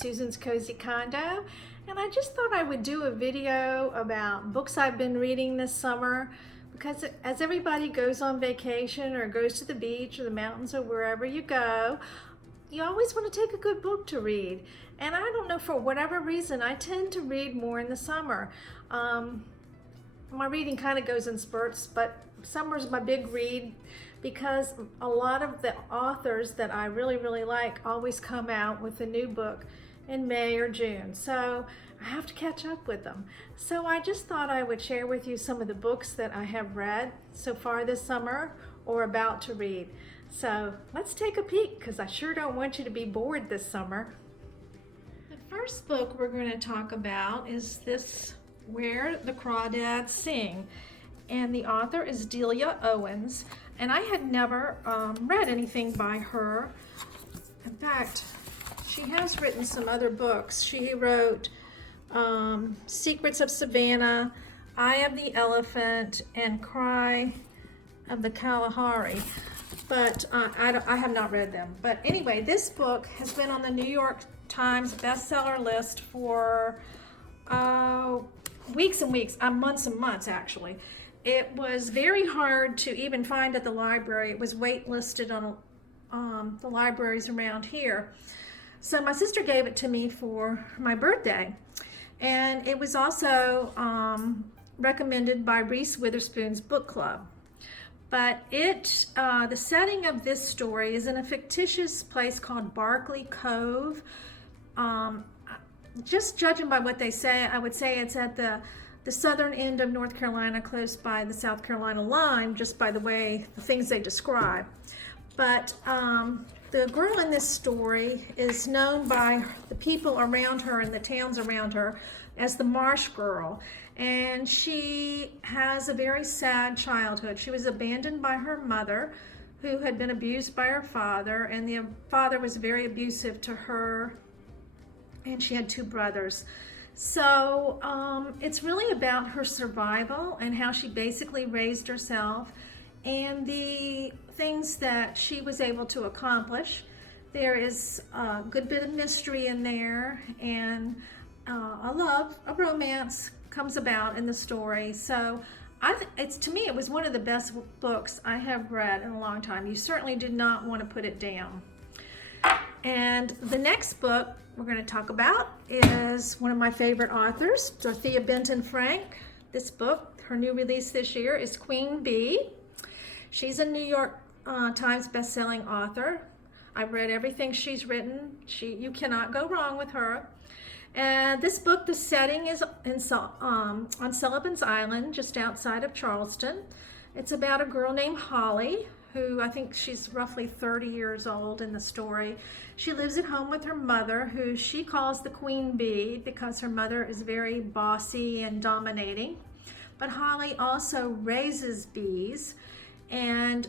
Susan's Cozy Condo, and I just thought I would do a video about books I've been reading this summer, because as everybody goes on vacation or goes to the beach or the mountains or wherever you go, you always want to take a good book to read. And I don't know, for whatever reason, I tend to read more in the summer. My reading kind of goes in spurts, but summer's my big read because a lot of the authors that I really like always come out with a new book in May or June. So I have to catch up with them. So I just thought I would share with you some of the books that I have read so far this summer or about to read. So let's take a peek, because I sure don't want you to be bored this summer. The first book we're going to talk about is this, Where the Crawdads Sing, and the author is Delia Owens, and I had never read anything by her. In fact, she has written some other books. She wrote Secrets of Savannah, Eye of the Elephant, and Cry of the Kalahari, but I have not read them. But anyway, this book has been on the New York Times bestseller list for weeks and weeks, months and months actually. It was very hard to even find at the library. It was waitlisted on the libraries around here. So my sister gave it to me for my birthday, and it was also recommended by Reese Witherspoon's book club. But the setting of this story is in a fictitious place called Barkley Cove. Just judging by what they say, I would say it's at the southern end of North Carolina, close by the South Carolina line, just by the things they describe. But the girl in this story is known by the people around her and the towns around her as the Marsh Girl. And she has a very sad childhood. She was abandoned by her mother, who had been abused by her father, and the father was very abusive to her, and she had two brothers. So it's really about her survival and how she basically raised herself and the things that she was able to accomplish. There is a good bit of mystery in there, and a romance comes about in the story. So to me, it was one of the best books I have read in a long time. You certainly did not want to put it down. And the next book we're going to talk about is one of my favorite authors, Dorothea Benton Frank. This book, her new release this year, is Queen Bee. She's a New York Times bestselling author. I've read everything she's written. You cannot go wrong with her. And this book, the setting is on Sullivan's Island, just outside of Charleston. It's about a girl named Holly, who I think she's roughly 30 years old in the story. She lives at home with her mother, who she calls the Queen Bee because her mother is very bossy and dominating. But Holly also raises bees, and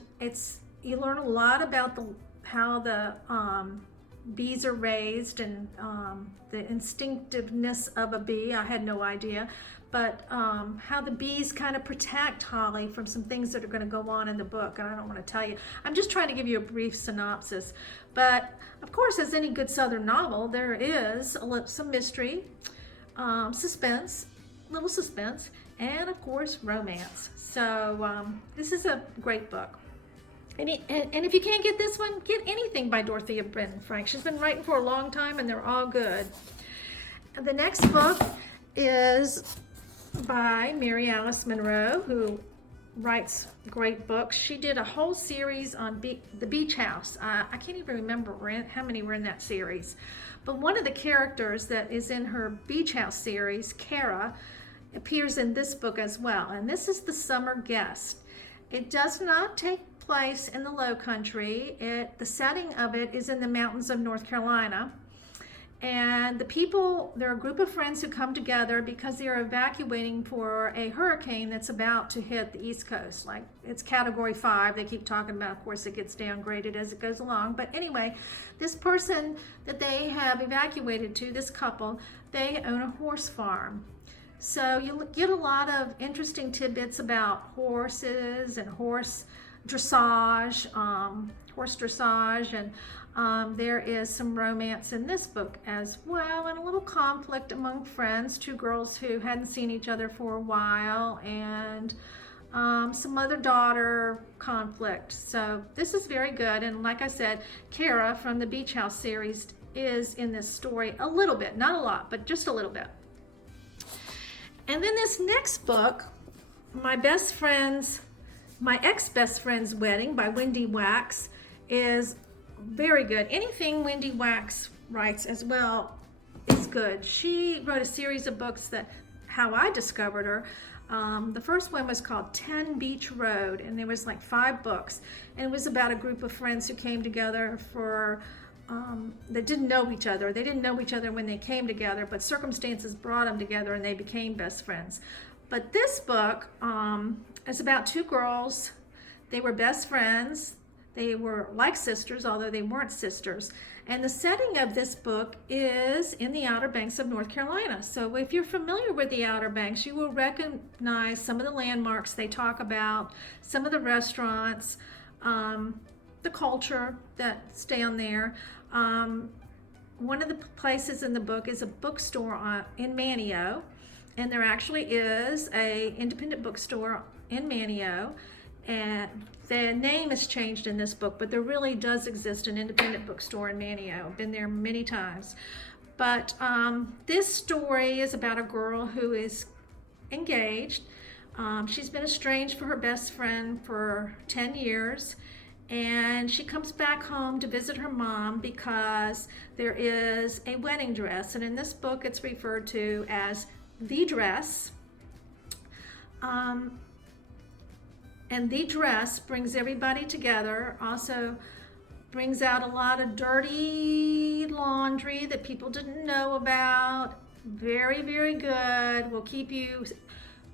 you learn a lot about how the bees are raised and the instinctiveness of a bee. I had no idea, but how the bees kind of protect Holly from some things that are going to go on in the book, and I don't want to tell you. I'm just trying to give you a brief synopsis. But of course, as any good Southern novel, there is some mystery, suspense, little suspense, and of course romance. So this is a great book. And if you can't get this one, get anything by Dorothea Benton Frank. She's been writing for a long time, and they're all good. The next book is by Mary Alice Monroe, who writes great books. She did a whole series on the Beach House. I can't even remember how many were in that series. But one of the characters that is in her Beach House series, Kara, appears in this book as well. And this is The Summer Guest. It does not take place in the Low Country. The setting of it is in the mountains of North Carolina. And they're a group of friends who come together because they are evacuating for a hurricane that's about to hit the East Coast. Like, it's Category 5. They keep talking about, of course, it gets downgraded as it goes along. But anyway, this person that they have evacuated to, this couple, they own a horse farm. So you get a lot of interesting tidbits about horses and horse dressage, and There is some romance in this book as well, and a little conflict among friends, two girls who hadn't seen each other for a while, and some mother-daughter conflict. So this is very good, and like I said, Kara from the Beach House series is in this story a little bit, not a lot, but just a little bit. And then this next book, my ex-best friend's wedding by Wendy Wax, is very good. Anything Wendy Wax writes as well is good. She wrote a series of books that how I discovered her. The first one was called 10 Beach Road, and there was like 5 books, and it was about a group of friends who came together for that didn't know each other. They didn't know each other when they came together, but circumstances brought them together and they became best friends. But this book is about 2 girls. They were best friends. They were like sisters, although they weren't sisters. And the setting of this book is in the Outer Banks of North Carolina. So if you're familiar with the Outer Banks, you will recognize some of the landmarks they talk about, some of the restaurants, the culture that's down there. One of the places in the book is a bookstore in Manteo, and there actually is a independent bookstore in Manteo, and the name is changed in this book, but there really does exist an independent bookstore in Manteo. I've been there many times. But this story is about a girl who is engaged. She's been estranged from her best friend for 10 years. And she comes back home to visit her mom because there is a wedding dress. And in this book, it's referred to as the dress. And the dress brings everybody together, also brings out a lot of dirty laundry that people didn't know about. Very, very good. Will keep you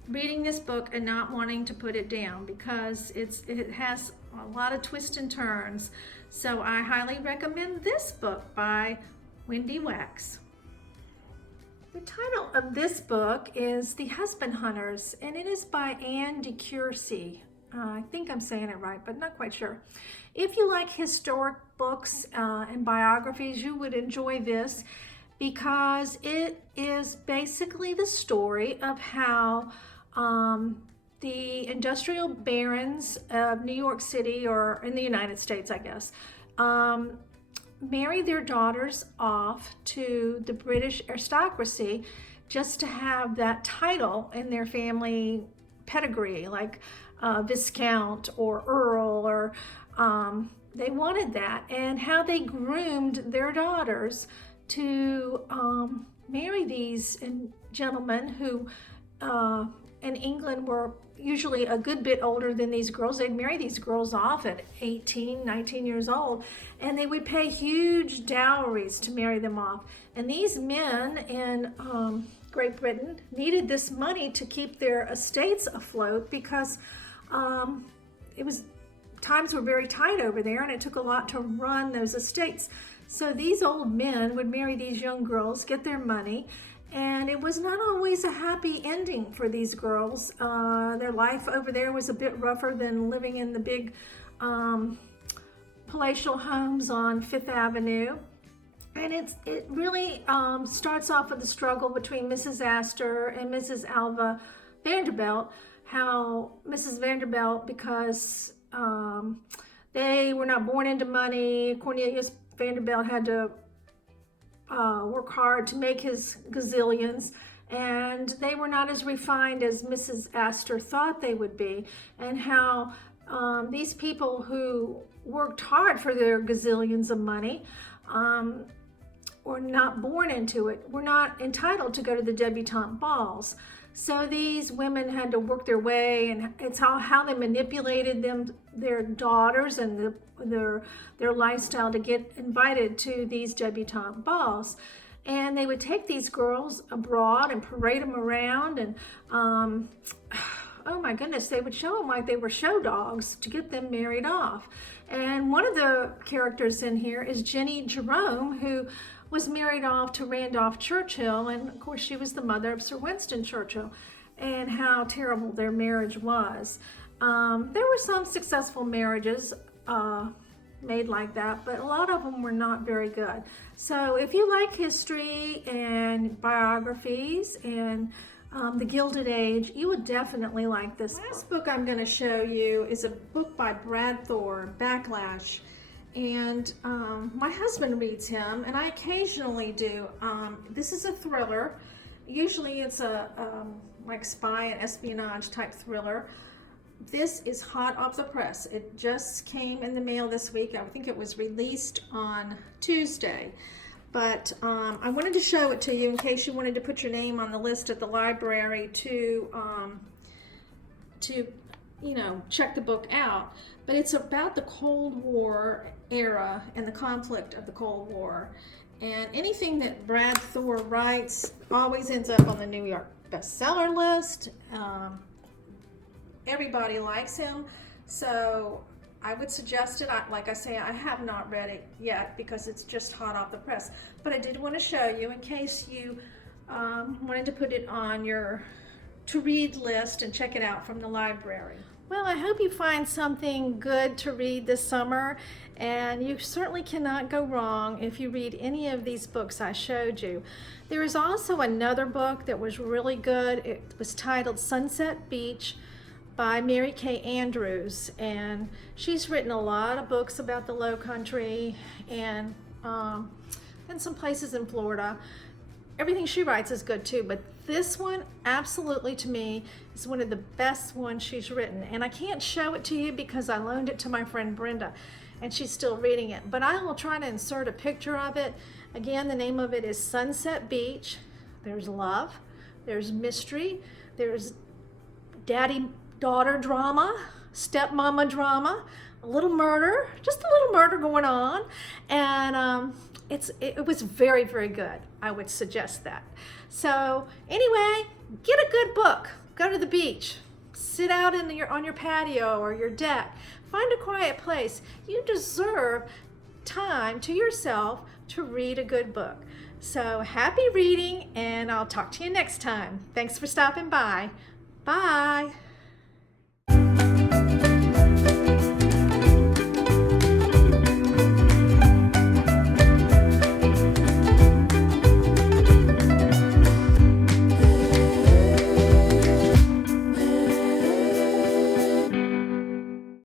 reading this book and not wanting to put it down because it has a lot of twists and turns. So I highly recommend this book by Wendy Wax. The title of this book is The Husband Hunters, and it is by Anne de Courcy. I think I'm saying it right, but not quite sure. If you like historic books and biographies, you would enjoy this because it is basically the story of how the industrial barons of New York City, or in the United States, I guess, marry their daughters off to the British aristocracy just to have that title in their family pedigree, like Viscount or Earl, or they wanted that, and how they groomed their daughters to marry these gentlemen who in England were usually a good bit older than these girls. They'd marry these girls off at 18, 19 years old, and they would pay huge dowries to marry them off. And these men in Great Britain needed this money to keep their estates afloat because times were very tight over there, and it took a lot to run those estates. So these old men would marry these young girls, get their money, and it was not always a happy ending for these girls. Their life over there was a bit rougher than living in the big palatial homes on Fifth Avenue. And it really starts off with the struggle between Mrs. Astor and Mrs. Alva Vanderbilt. How Mrs. Vanderbilt, because they were not born into money, Cornelius Vanderbilt had to work hard to make his gazillions, and they were not as refined as Mrs. Astor thought they would be, and how these people who worked hard for their gazillions of money were not born into it, were not entitled to go to the debutante balls. So these women had to work their way, and it's how they manipulated their daughters and their lifestyle to get invited to these debutante balls. And they would take these girls abroad and parade them around, and oh my goodness, they would show them like they were show dogs to get them married off. And one of the characters in here is Jenny Jerome, who was married off to Randolph Churchill, and of course she was the mother of Sir Winston Churchill, and how terrible their marriage was. There were some successful marriages made like that, but a lot of them were not very good. So if you like history and biographies and the Gilded Age, you would definitely like this. The last book I'm going to show you is a book by Brad Thor, Backlash. And my husband reads him, and I occasionally do. This is a thriller. Usually it's a like spy and espionage type thriller. This is hot off the press. It just came in the mail this week. I think it was released on Tuesday. But I wanted to show it to you in case you wanted to put your name on the list at the library to you know, check the book out. But it's about the Cold War era and the conflict of the Cold War. And anything that Brad Thor writes always ends up on the New York bestseller list. Everybody likes him, so I would suggest it. Like I say, I have not read it yet because it's just hot off the press. But I did want to show you in case you wanted to put it on your to-read list and check it out from the library. Well, I hope you find something good to read this summer, and you certainly cannot go wrong if you read any of these books I showed you. There is also another book that was really good. It was titled Sunset Beach by Mary Kay Andrews, and she's written a lot of books about the Low Country and some places in Florida. Everything she writes is good too, but this one absolutely to me is one of the best ones she's written. And I can't show it to you because I loaned it to my friend Brenda and she's still reading it, but I will try to insert a picture of it. Again, the name of it is Sunset Beach. There's love, there's mystery, there's daddy-daughter drama, stepmama drama, a little murder, just a little murder going on, and it was very, very good. I would suggest that. So anyway, get a good book. Go to the beach. Sit out on your patio or your deck. Find a quiet place. You deserve time to yourself to read a good book. So happy reading, and I'll talk to you next time. Thanks for stopping by. Bye.